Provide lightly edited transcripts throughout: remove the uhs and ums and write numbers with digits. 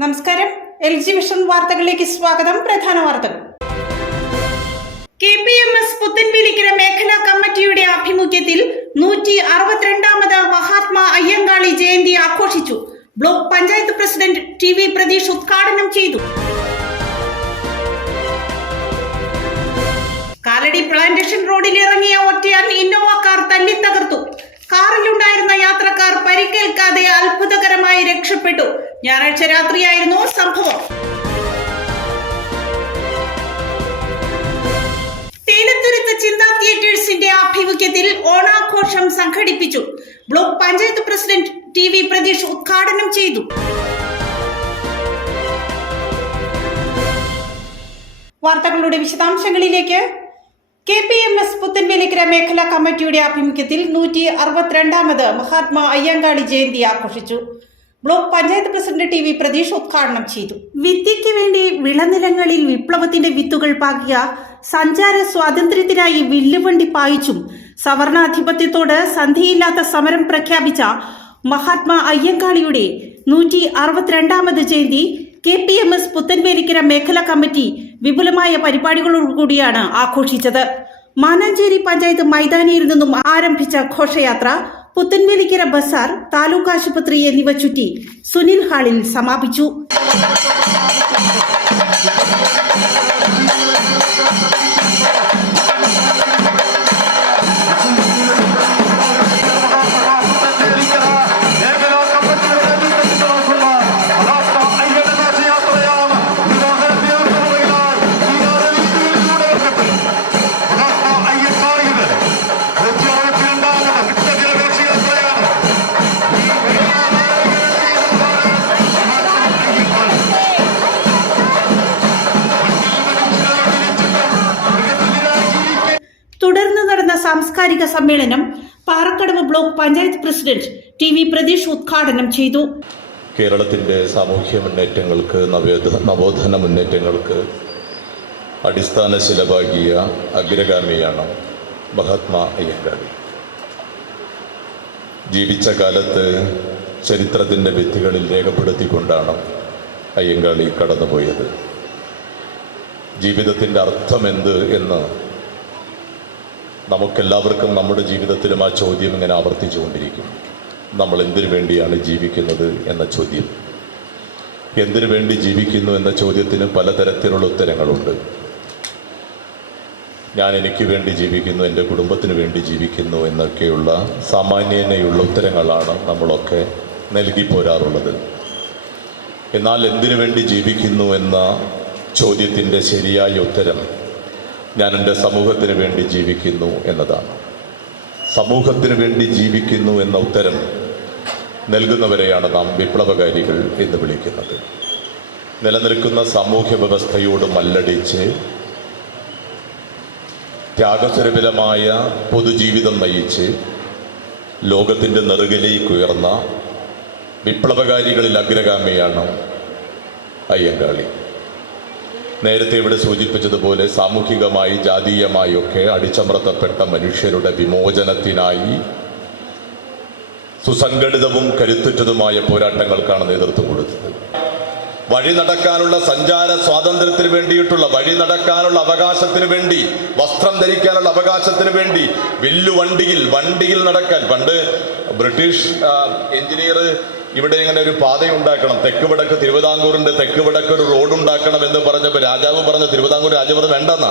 നമസ്കാരം. LG vision വാർത്തകളിലേക്ക് സ്വാഗതം. പ്രധാന വാർത്തകൾ. KPMS പുത്തൻവേലിക്കര മേഖലാ കമ്മിറ്റിയുടെ ആഭിമുഖ്യത്തിൽ 162ാമത് മഹാത്മാ അയ്യങ്കാളി ജയന്തി ആഘോഷിച്ചു. Block panchayat president TV Pratheesh ഉദ്ഘാടനം ചെയ്തു. കാലടി പ്ലാന്റേഷൻ റോഡിൽ ഇറങ്ങിയ ഒറ്റയാൻ ഇന്നോവ കാർ തല്ലി തകർത്തു. കാറിലുണ്ടായിരുന്ന യാത്രക്കാർ പരിക്കേൽക്കാതെ അത്ഭുതകരമായി രക്ഷപ്പെട്ടു. ഞായറാഴ്ച രാത്രിയായിരുന്നു സംഭവം. തേയിലത്തുരുത്ത് ചിന്താ തിയേറ്റേഴ്സിന്റെ ആഭിമുഖ്യത്തിൽ ഓണാഘോഷം സംഘടിപ്പിച്ചു. Block panchayat president TV Pratheesh ഉദ്ഘാടനം ചെയ്തു. വാർത്തകളുടെ വിശദാംശങ്ങളിലേക്ക്. KPMS പുത്തൻവേലിക്കര മേഖലാ കമ്മിറ്റിയുടെ ആഭിമുഖ്യത്തിൽ 162ാമത് മഹാത്മാ അയ്യങ്കാളി ജയന്തി ആഘോഷിച്ചു. Block panchayat president TV Pratheesh ഉദ്ഘാടനം ചെയ്തു. വിദ്യയ്ക്ക് വേണ്ടി വിളനിലങ്ങളിൽ വിപ്ലവത്തിന്റെ വിത്തുകൾ പാകിയ, സഞ്ചാര സ്വാതന്ത്ര്യത്തിനായി വില്ലുവണ്ടി പായിച്ചും സവർണാധിപത്യത്തോട് സന്ധിയില്ലാത്ത സമരം പ്രഖ്യാപിച്ച മഹാത്മാ അയ്യങ്കാളിയുടെ 162ാമത് ജയന്തി KPMS പുത്തൻവേലിക്കര മേഖലാ കമ്മിറ്റി വിപുലമായ പരിപാടികളോടുകൂടിയാണ് ആഘോഷിച്ചത്. മാനാഞ്ചേരി പഞ്ചായത്ത് മൈതാനിയിൽ നിന്നും ആരംഭിച്ച ഘോഷയാത്ര പുത്തൻവേലിക്കര ബസാർ, താലൂക്ക് ആശുപത്രി എന്നിവ ചുറ്റി സുനിൽ ഹാളിൽ സമാപിച്ചു. തുടർന്ന് നടന്ന സാംസ്കാരിക സമ്മേളനം Parakkadavu block panchayat president TV Pratheesh ഉദ്ഘാടനം ചെയ്തു. കേരളത്തിൻ്റെ സാമൂഹ്യ മുന്നേറ്റങ്ങൾക്ക്, നവോത്ഥാന മുന്നേറ്റങ്ങൾക്ക് അടിസ്ഥാന ശിലപാകിയ അഗ്രഗാമിയാണ് മഹാത്മാ അയ്യങ്കാളി. ജീവിച്ച കാലത്ത് ചരിത്രത്തിൻ്റെ ഭിത്തികളിൽ രേഖപ്പെടുത്തിക്കൊണ്ടാണ് അയ്യങ്കാളി കടന്നുപോയത്. ജീവിതത്തിൻ്റെ അർത്ഥമെന്ത് എന്ന് നമുക്കെല്ലാവർക്കും നമ്മുടെ ജീവിതത്തിലും ആ ചോദ്യം ഇങ്ങനെ ആവർത്തിച്ചുകൊണ്ടിരിക്കും. നമ്മൾ എന്തിനു വേണ്ടിയാണ് ജീവിക്കുന്നത് എന്ന ചോദ്യം. എന്തിനു വേണ്ടി ജീവിക്കുന്നു എന്ന ചോദ്യത്തിന് പലതരത്തിലുള്ള ഉത്തരങ്ങളുണ്ട്. ഞാൻ എനിക്ക് വേണ്ടി ജീവിക്കുന്നു, എൻ്റെ കുടുംബത്തിന് വേണ്ടി ജീവിക്കുന്നു എന്നൊക്കെയുള്ള സാമാന്യേനയുള്ള ഉത്തരങ്ങളാണ് നമ്മളൊക്കെ നൽകി പോരാറുള്ളത്. എന്നാൽ എന്തിനു വേണ്ടി ജീവിക്കുന്നു എന്ന ചോദ്യത്തിൻ്റെ ശരിയായ ഉത്തരം ഞാൻ എൻ്റെ സമൂഹത്തിന് വേണ്ടി ജീവിക്കുന്നു എന്നതാണ്. സമൂഹത്തിന് വേണ്ടി ജീവിക്കുന്നു എന്ന ഉത്തരം നൽകുന്നവരെയാണ് നാം വിപ്ലവകാരികൾ എന്ന് വിളിക്കുന്നത്. നിലനിൽക്കുന്ന സാമൂഹ്യ വ്യവസ്ഥയോട് മല്ലടിച്ച് ത്യാഗസ്വരൂപമായ പൊതുജീവിതം നയിച്ച് ലോകത്തിൻ്റെ നെറുകയിലേക്ക് ഉയർന്ന വിപ്ലവകാരികളിൽ അഗ്രഗാമിയാണ് അയ്യങ്കാളി. നേരത്തെ ഇവിടെ സൂചിപ്പിച്ചതുപോലെ സാമൂഹികമായി, ജാതീയമായി ഒക്കെ അടിച്ചമർത്തപ്പെട്ട മനുഷ്യരുടെ വിമോചനത്തിനായി സുസംഘടിതവും കരുത്തുറ്റതുമായ പോരാട്ടങ്ങൾക്കാണ് നേതൃത്വം കൊടുത്തത്. വഴി നടക്കാനുള്ള, സഞ്ചാര സ്വാതന്ത്ര്യത്തിന് വേണ്ടിയിട്ടുള്ള, വഴി നടക്കാനുള്ള അവകാശത്തിന് വേണ്ടി, വസ്ത്രം ധരിക്കാനുള്ള അവകാശത്തിന് വേണ്ടി വണ്ടിയിൽ നടക്കാൻ. പണ്ട് ബ്രിട്ടീഷ് എഞ്ചിനീയർ ഇവിടെ ഇങ്ങനെ ഒരു പാതയുണ്ടാക്കണം, തെക്ക് വടക്ക് തിരുവിതാംകൂറിന്റെ തെക്ക് വടക്ക് ഒരു റോഡ് ഉണ്ടാക്കണം എന്ന് പറഞ്ഞപ്പോൾ രാജാവ് പറഞ്ഞു, തിരുവിതാംകൂർ രാജാവ് പറഞ്ഞു വേണ്ടെന്നാ.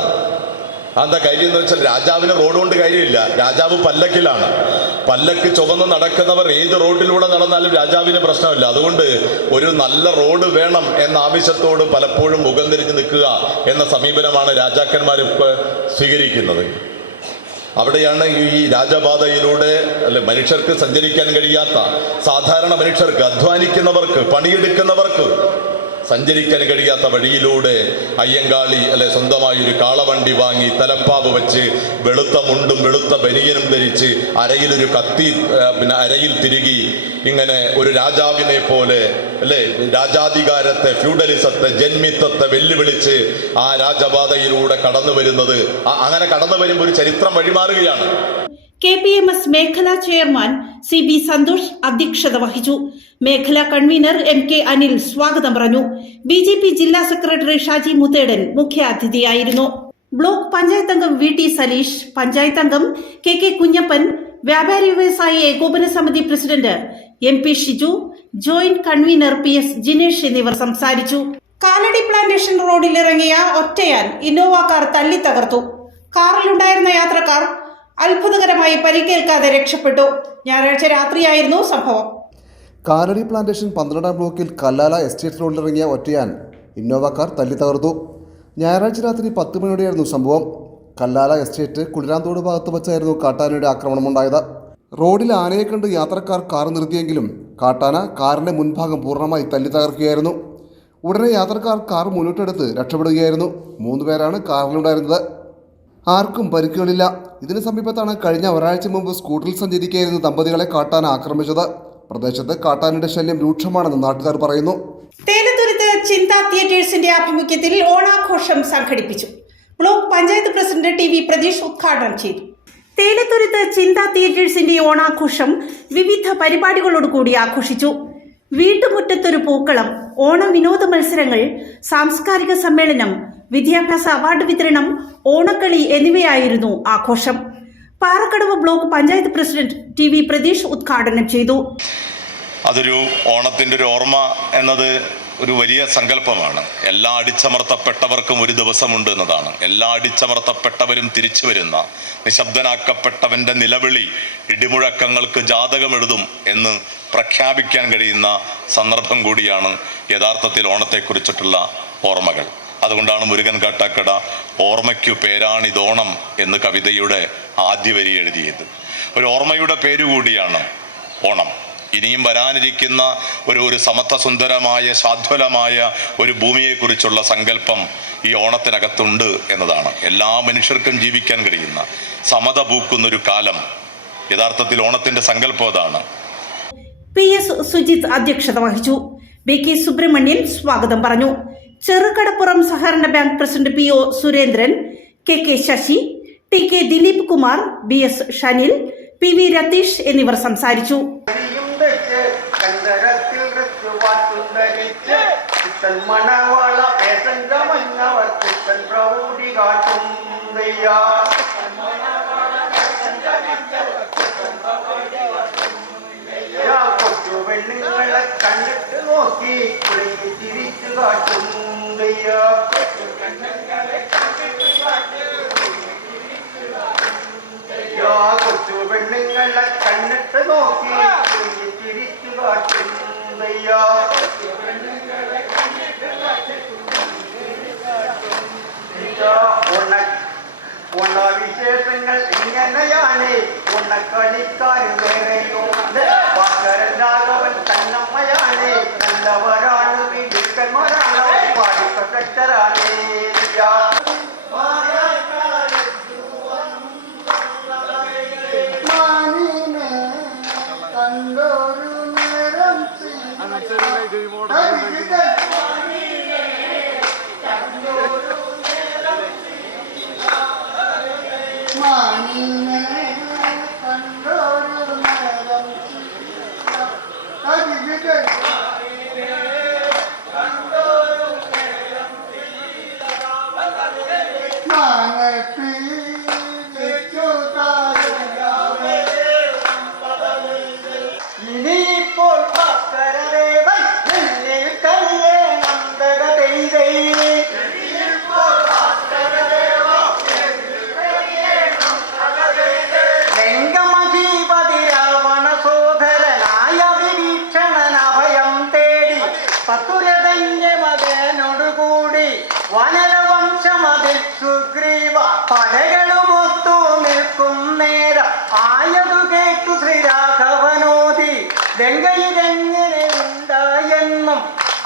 എന്താ കാര്യം എന്ന് വെച്ചാൽ രാജാവിന് റോഡ് കൊണ്ട് കാര്യമില്ല. രാജാവ് പല്ലക്കിലാണ്. പല്ലക്ക് ചുവന്ന് നടക്കുന്നവർ ഏത് റോഡിലൂടെ നടന്നാലും രാജാവിന് പ്രശ്നമില്ല. അതുകൊണ്ട് ഒരു നല്ല റോഡ് വേണം എന്ന ആവശ്യത്തോട് പലപ്പോഴും മുഖം തിരിഞ്ഞ് നിൽക്കുക എന്ന സമീപനമാണ് രാജാക്കന്മാരൊക്കെ സ്വീകരിക്കുന്നത്. അവിടെയാണ് ഈ രാജപാതയിലൂടെ മനുഷ്യർക്ക് സഞ്ചരിക്കാൻ കഴിയാത്ത, സാധാരണ മനുഷ്യർക്ക്, അധ്വാനിക്കുന്നവർക്ക്, പണിയെടുക്കുന്നവർക്ക് സഞ്ചരിക്കാൻ കഴിയാത്ത വഴിയിലൂടെ അയ്യങ്കാളി സ്വന്തമായൊരു കാളവണ്ടി വാങ്ങി തലപ്പാവ് വെച്ച് വെളുത്ത മുണ്ടും വെളുത്ത ബനിയനും ധരിച്ച് അരയിലൊരു കത്തി അരയിൽ തിരുകി ഇങ്ങനെ ഒരു രാജാവിനെ പോലെ രാജാധികാരത്തെ, ഫ്യൂഡലിസത്തെ, ജന്മിത്വത്തെ വെല്ലുവിളിച്ച് ആ രാജപാതയിലൂടെ കടന്നു വരുന്നത്, അങ്ങനെ കടന്നു വരുമ്പോൾ ഒരു ചരിത്രം വഴിമാറുകയാണ്. KPMS മേഖലാ ചെയർമാൻ CB സന്തോഷ് അധ്യക്ഷത വഹിച്ചു. മേഖലാ കൺവീനർ MK അനിൽ സ്വാഗതം പറഞ്ഞു. BJP ജില്ലാ സെക്രട്ടറി ഷാജി മുത്തേടൻ മുഖ്യാതിഥിയായിരുന്നു. ബ്ലോക്ക് പഞ്ചായത്ത് അംഗം VT സലീഷ്, പഞ്ചായത്ത് അംഗം KK കുഞ്ഞപ്പൻ, വ്യാപാരി വ്യവസായി ഏകോപന സമിതി president MP Shiju, joint convener PS Jinesh എന്നിവർ സംസാരിച്ചു. കാലടി പ്ലാന്റേഷൻ റോഡിൽ ഇറങ്ങിയ ഒറ്റയാൻ ഇന്നോവ കാർ തല്ലി തകർത്തു. കാറിലുണ്ടായിരുന്ന യാത്രക്കാർ അത്ഭുതകരമായി പരിക്കേൽക്കാതെ രക്ഷപ്പെട്ടു. ഞായറാഴ്ച രാത്രിയായിരുന്നു സംഭവം. കാലടി പ്ലാന്റേഷൻ 12-ാം ബ്ലോക്കിൽ കല്ലാല എസ്റ്റേറ്റ് റോഡിലിറങ്ങിയ ഒറ്റയാൻ ഇന്നോവ കാർ തല്ലി തകർത്തു. ഞായറാഴ്ച രാത്രി 10 മണിയോടെയായിരുന്നു സംഭവം. കല്ലാല എസ്റ്റേറ്റ് കുളിരാന്തോട് ഭാഗത്ത് വച്ചായിരുന്നു കാട്ടാനയുടെ ആക്രമണമുണ്ടായത്. റോഡിൽ ആനയെ കണ്ട് യാത്രക്കാർ കാർ നിർത്തിയെങ്കിലും കാട്ടാന കാറിന്റെ മുൻഭാഗം പൂർണ്ണമായി തല്ലി തകർക്കുകയായിരുന്നു. ഉടനെ യാത്രക്കാർ കാർ മുന്നോട്ടെടുത്ത് രക്ഷപ്പെടുകയായിരുന്നു. 3 പേരാണ് കാറിലുണ്ടായിരുന്നത്. ആർക്കും പരിക്കുകളില്ല. ഇതിന് സമീപത്താണ് കഴിഞ്ഞ ഒരാഴ്ച മുമ്പ് സ്കൂട്ടറിൽ സഞ്ചരിക്കുകയായിരുന്ന ദമ്പതികളെ കാട്ടാന ആക്രമിച്ചത്. പ്രദേശത്ത് കാട്ടാനയുടെ ശല്യം രൂക്ഷമാണെന്ന് നാട്ടുകാർ പറയുന്നു. തേലത്തുരുത്ത് ചിന്ത തിയേറ്റേഴ്സിന്റെ ആഭിമുഖ്യത്തിൽ ഓണാഘോഷം സംഘടിപ്പിച്ചു. Block panchayat president TV Pratheesh ഉദ്ഘാടനം ചെയ്തു. തേലത്തുരുത്ത് ചിന്ത തിയേറ്റേഴ്സിന്റെ ഓണാഘോഷം വിവിധ പരിപാടികളോടുകൂടി ആഘോഷിച്ചു. വീട്ടുമുറ്റത്തൊരു പൂക്കളം, ഓണ വിനോദ മത്സരങ്ങൾ, സാംസ്കാരിക സമ്മേളനം, വിദ്യാഭ്യാസ അവാർഡ് വിതരണം, ഓണക്കളി എന്നിവയായിരുന്നു ആഘോഷം. Parakkadavu block panchayat president TV Pratheesh ഉദ്ഘാടനം ചെയ്തു. അതൊരു ഓണത്തിൻ്റെ ഒരു ഓർമ്മ എന്നത് ഒരു വലിയ സങ്കല്പമാണ്. എല്ലാ അടിച്ചമർത്തപ്പെട്ടവർക്കും ഒരു ദിവസമുണ്ട് എന്നതാണ്. എല്ലാ അടിച്ചമർത്തപ്പെട്ടവരും തിരിച്ചു വരുന്ന, നിശബ്ദനാക്കപ്പെട്ടവന്റെ നിലവിളി ഇടിമുഴക്കങ്ങൾക്ക് ജാതകമെഴുതും എന്ന് പ്രഖ്യാപിക്കാൻ കഴിയുന്ന സന്ദർഭം കൂടിയാണ് യഥാർത്ഥത്തിൽ ഓണത്തെക്കുറിച്ചിട്ടുള്ള ഓർമ്മകൾ. അതുകൊണ്ടാണ് മുരുകൻ കാട്ടാക്കട ഓർമ്മയ്ക്കു പേരാണിതോണം എന്ന് കവിതയുടെ ആദ്യ വരി എഴുതിയത്. ഒരു ഓർമ്മയുടെ പേരുകൂടിയാണ് ഓണം. ഇനിയും വരാനിരിക്കുന്ന ഒരു സമത്വസുന്ദരമായ ശാദ്വലമായ ഒരു ഭൂമിയെക്കുറിച്ചുള്ള സങ്കല്പം ഈ ഓണത്തിനകത്തുണ്ട് എന്നതാണ്. എല്ലാ മനുഷ്യർക്കും ജീവിക്കാൻ കഴിയുന്ന സമത പൂക്കുന്നൊരു കാലം. യഥാർത്ഥത്തിൽ ഓണത്തിന്റെ സങ്കല്പം അതാണ്. PS സുജിത് അധ്യക്ഷത വഹിച്ചു. BK സുബ്രഹ്മണ്യൻ സ്വാഗതം പറഞ്ഞു. ചെറുകടപ്പുറം സഹകരണ bank president PO Surendran, KK Sasi, TK Dileep Kumar, BS Shanil, PV Ratheesh എന്നിവർ സംസാരിച്ചു. പെണ്ണുങ്ങളെ കണ്ടിട്ട് നോക്കി തിരിച്ചു കാട്ടും കൊച്ചു പെണ്ണുങ്ങളെ കണ്ടിട്ട് നോക്കി തിരിച്ചു കാട്ടും ഓണവിശേഷങ്ങൾ ഇങ്ങനെയാണ്. ഓണക്കളിക്കാരും വേറെയുണ്ട്. വാക്കരലാകവൻ കണ്ണമ്മയാണ്. നല്ലവരാണ്, വീടുക്കന്മാരാണ്, പാടിപ്പറ്റരാണ്. ഇനിയിപ്പോൾ ഭാസ്കരദേവൻ കല്ലേ നന്ദക രംഗമഹീപതി രാവണ സോദരനായ വിഭീഷണനഭയം തേടി പത്തുരതന്യമതനോടുകൂടി വനരവംശമതിൽ സുഗ്രീവ പടകളുമൊത്തു നിൽക്കും നേരം ആയതു കേട്ടു ശ്രീരാഘവനോദി ലങ്കയിലെങ്ങനെ ഉണ്ടായെന്നും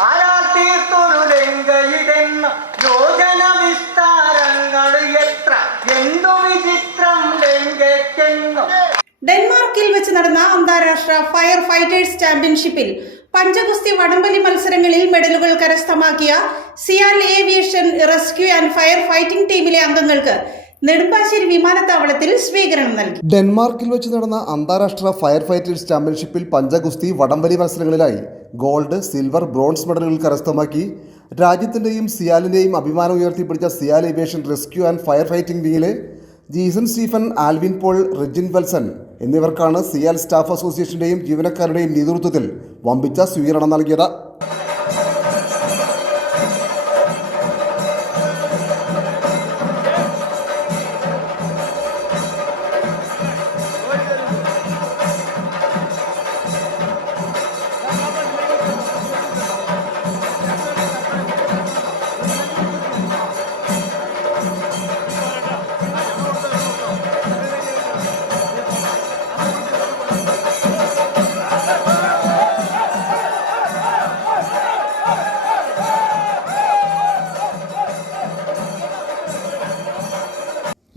ആരാൽ തീർത്തൊരു ലങ്കയിലെന്നും യോജന വിസ്താരങ്ങൾ എത്ര എന്തു വിചിത്രം ലങ്കയ്ക്കെന്നും. ഡെൻമാർക്കിൽ വെച്ച് നടന്ന അന്താരാഷ്ട്ര ഫയർ ഫൈറ്റേഴ്സ് ചാമ്പ്യൻഷിപ്പിൽ പഞ്ചഗുസ്തി വടംവലി മത്സരങ്ങളിൽ മെഡലുകൾ കരസ്ഥമാക്കിയ CIAL aviation rescue and fire fighting ടീമിലെ അംഗങ്ങൾക്ക് നെടുമ്പാശ്ശേരി വിമാനത്താവളത്തിൽ സ്വീകരണം നൽകി. ഡെൻമാർക്കിൽ വെച്ച് നടന്ന അന്താരാഷ്ട്ര ഫയർ ഫൈറ്റേഴ്സ് ചാമ്പ്യൻഷിപ്പിൽ പഞ്ചഗുസ്തി വടംവലി മത്സരങ്ങളിലായി ഗോൾഡ്, സിൽവർ, ബ്രോൺസ് മെഡലുകൾ കരസ്ഥമാക്കി രാജ്യത്തിൻ്റെയും സിയാലിൻ്റെയും അഭിമാനം ഉയർത്തിപ്പിടിച്ച CIAL aviation rescue and fire fighting വിങ്ങിലെ Jeeson Stephen, Alvin Paul, Rejin Welson എന്നിവർക്കാണ് സിയാൽ സ്റ്റാഫ് അസോസിയേഷൻ്റെയും ജീവനക്കാരുടെയും നേതൃത്വത്തിൽ വമ്പിച്ച സ്വീകരണം നൽകിയത്.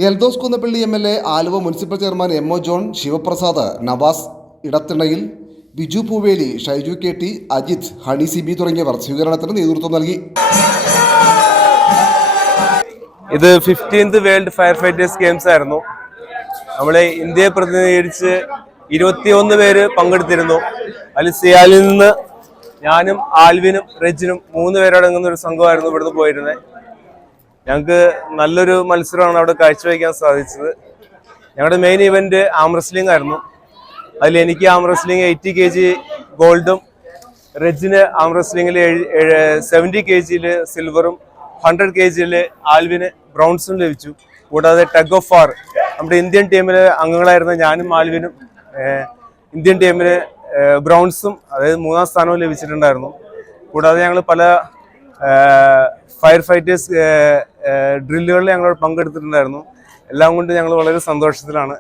Eldhose Kunnappilly MLA, Aluva municipal chairman MO John, Sivaprasad, Navas Edathinayil, Biju Pooveli, Shaiju KT, Ajith, Honey CB തുടങ്ങിയവർ സ്വീകരണത്തിന് നേതൃത്വം നൽകി. ഇത് 15th world fire fighters games ആയിരുന്നു. നമ്മളെ ഇന്ത്യയെ പ്രതിനിധീകരിച്ച് 21 പേര് പങ്കെടുത്തിരുന്നു. അതിൽ സിയാലിൽ നിന്ന് ഞാനും ആൽവിനും റെജിനും 3 പേരടങ്ങുന്ന ഒരു സംഘമായിരുന്നു ഇവിടുന്ന് പോയിരുന്നത്. ഞങ്ങൾക്ക് നല്ലൊരു മത്സരമാണ് അവിടെ കാഴ്ചവെക്കാൻ സാധിച്ചത്. ഞങ്ങളുടെ മെയിൻ ഇവന്റ് ആം റെസ്ലിംഗ് ആയിരുന്നു. അതിൽ എനിക്ക് ആം റെസ്ലിംഗ് 80 kg ഗോൾഡും, റെജിന് ആം റെസ്ലിംഗിൽ 70 kg സിൽവറും, 100 kg ആൽവിന് ബ്രൗൺസും ലഭിച്ചു. കൂടാതെ ടഗ് ഓഫ് വാർ നമ്മുടെ ഇന്ത്യൻ ടീമിലെ അംഗങ്ങളായിരുന്ന ഞാനും ആൽവിനും ഇന്ത്യൻ ടീമിന് ബ്രൗൺസും, അതായത് 3ാം സ്ഥാനവും ലഭിച്ചിട്ടുണ്ടായിരുന്നു. കൂടാതെ ഞങ്ങൾ പല ഫയർ ഫൈറ്റേഴ്സ് ഡ്രില്ലുകളിൽ ഞങ്ങൾ പങ്കെടുത്തിട്ടുണ്ടായിരുന്നു. എല്ലാം കൊണ്ട് ഞങ്ങൾ വളരെ സന്തോഷത്തിലാണ്.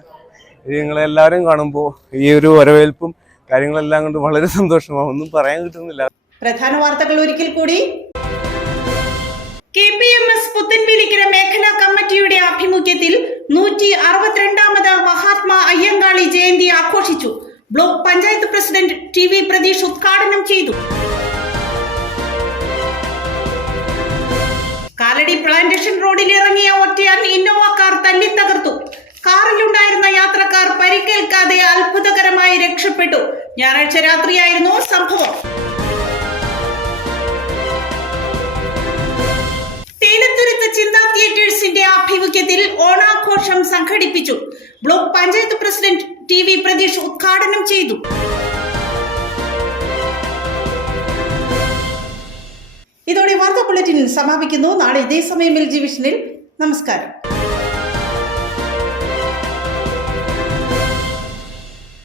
നിങ്ങളെല്ലാവരും കാണുമ്പോൾ ഈ ഒരു വരവേൽപ്പും കാര്യങ്ങളെല്ലാം കൊണ്ട് വളരെ സന്തോഷമാണ്. ഒന്നും പറയാൻ കിട്ടുന്നില്ല. പ്രധാന വാർത്തകൾ ഒരിക്കൽ കൂടി. KPMS പുത്തൻവേലിക്കര മേഖലാ കമ്മിറ്റിയുടെ ആഭിമുഖ്യത്തിൽ 162ാമത് മഹാത്മാ അയ്യങ്കാളി ജയന്തി ആഘോഷിച്ചു. Block panchayat president TV Pratheesh ഉദ്ഘാടനം ചെയ്തു. കാലടി പ്ലാന്റേഷൻ റോഡിൽ ഇറങ്ങിയ ഒറ്റയാൻ ഇന്നോവ കാർ തല്ലി തകർത്തു. കാറിലുണ്ടായിരുന്ന യാത്രക്കാർ പരിക്കേൽക്കാതെ അത്ഭുതകരമായി രക്ഷപ്പെട്ടു. ഞായറാഴ്ച രാത്രിയായിരുന്നു സംഭവം. തേയിലത്തുരുത്ത് ചിന്താ തിയേറ്റേഴ്സിന്റെ ആഭിമുഖ്യത്തിൽ ഓണാഘോഷം സംഘടിപ്പിച്ചു. Block panchayat president TV Pratheesh ഉദ്ഘാടനം ചെയ്തു. ഇതോടെ വാർത്താ ബുള്ളറ്റിൻ സമാപിക്കുന്നു. നാളെ ഇതേ സമയം LG വിഷനിൽ. നമസ്കാരം.